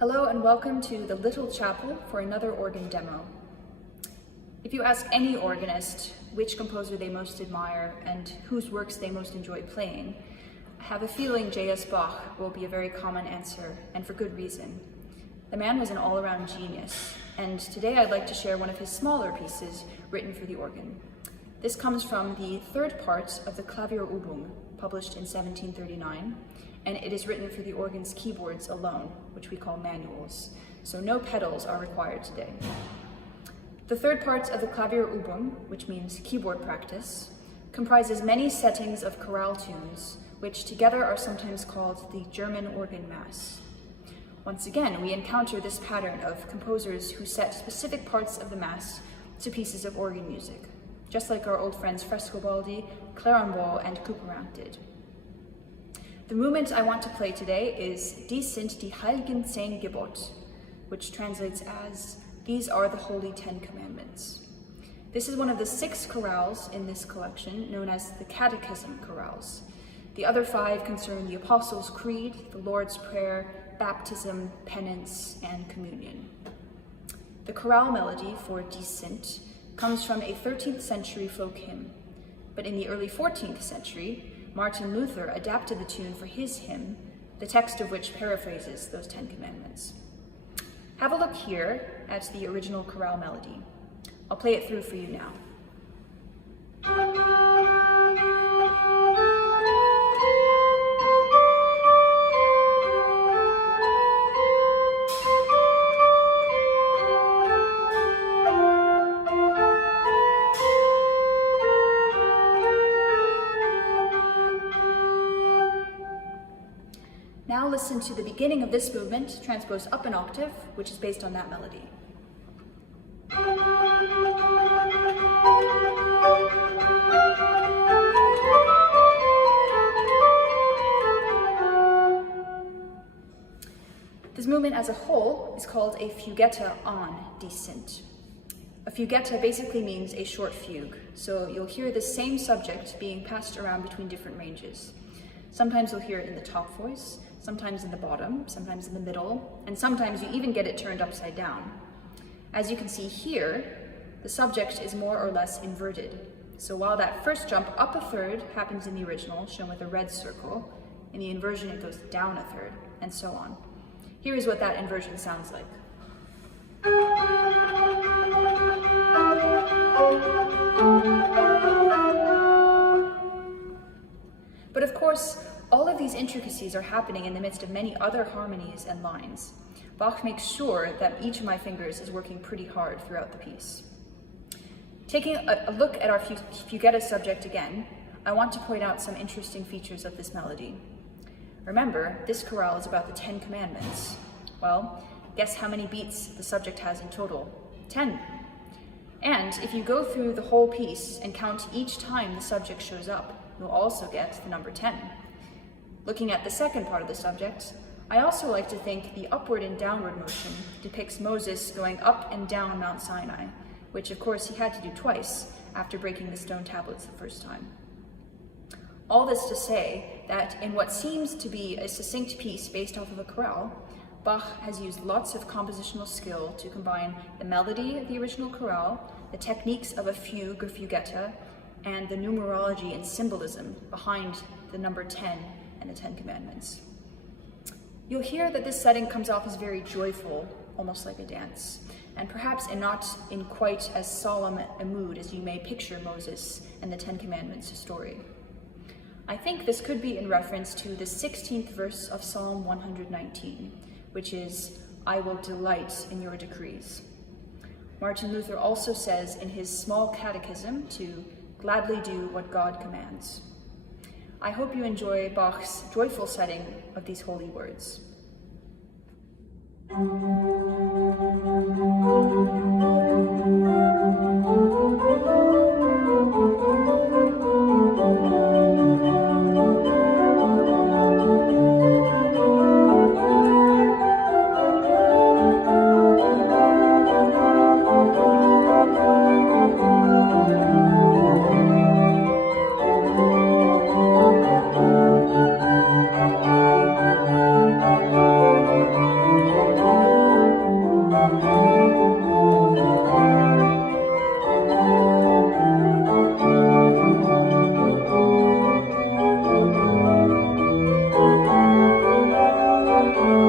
Hello and welcome to the Little Chapel for another organ demo. If you ask any organist which composer they most admire and whose works they most enjoy playing, I have a feeling J.S. Bach will be a very common answer, and for good reason. The man was an all-around genius, and today I'd like to share one of his smaller pieces written for the organ. This comes from the third part of the Klavierübung, published in 1739, and it is written for the organ's keyboards alone, which we call manuals, so no pedals are required today. The third part of the Klavierübung, which means keyboard practice, comprises many settings of chorale tunes, which together are sometimes called the German organ mass. Once again, we encounter this pattern of composers who set specific parts of the mass to pieces of organ music, just like our old friends Frescobaldi, Clérambault, and Couperin did. The movement I want to play today is zehn die heil'gen Gebot, which translates as, "These are the Holy 10 Commandments." This is one of the 6 chorales in this collection, known as the Catechism chorales. The other 5 concern the Apostles' Creed, the Lord's Prayer, baptism, penance, and communion. The Chorale Melody for zehn comes from a 13th century folk hymn, but in the early 14th century, Martin Luther adapted the tune for his hymn, the text of which paraphrases those 10 commandments. Have a look here at the original chorale melody. I'll play it through for you now. Now listen to the beginning of this movement transposed up an octave, which is based on that melody. This movement as a whole is called a Fughetta on zehn. A Fughetta basically means a short fugue, so you'll hear the same subject being passed around between different ranges. Sometimes you'll hear it in the top voice, sometimes in the bottom, sometimes in the middle, and sometimes you even get it turned upside down. As you can see here, the subject is more or less inverted. So while that first jump up a third happens in the original, shown with a red circle, in the inversion it goes down a third, and so on. Here is what that inversion sounds like. But of course, all of these intricacies are happening in the midst of many other harmonies and lines. Bach makes sure that each of my fingers is working pretty hard throughout the piece. Taking a look at our Fughetta subject again, I want to point out some interesting features of this melody. Remember, this chorale is about the 10 commandments. Well, guess how many beats the subject has in total? 10. And if you go through the whole piece and count each time the subject shows up, you'll also get the number 10. Looking at the second part of the subject, I also like to think the upward and downward motion depicts Moses going up and down Mount Sinai, which of course he had to do twice after breaking the stone tablets the first time. All this to say that in what seems to be a succinct piece based off of a chorale, Bach has used lots of compositional skill to combine the melody of the original chorale, the techniques of a fugue or Fughetta, and the numerology and symbolism behind the number 10 and the 10 Commandments. You'll hear that this setting comes off as very joyful, almost like a dance, and perhaps not in quite as solemn a mood as you may picture Moses and the 10 Commandments story. I think this could be in reference to the 16th verse of Psalm 119, which is, "I will delight in your decrees." Martin Luther also says in his small catechism to gladly do what God commands. I hope you enjoy Bach's joyful setting of these holy words. you.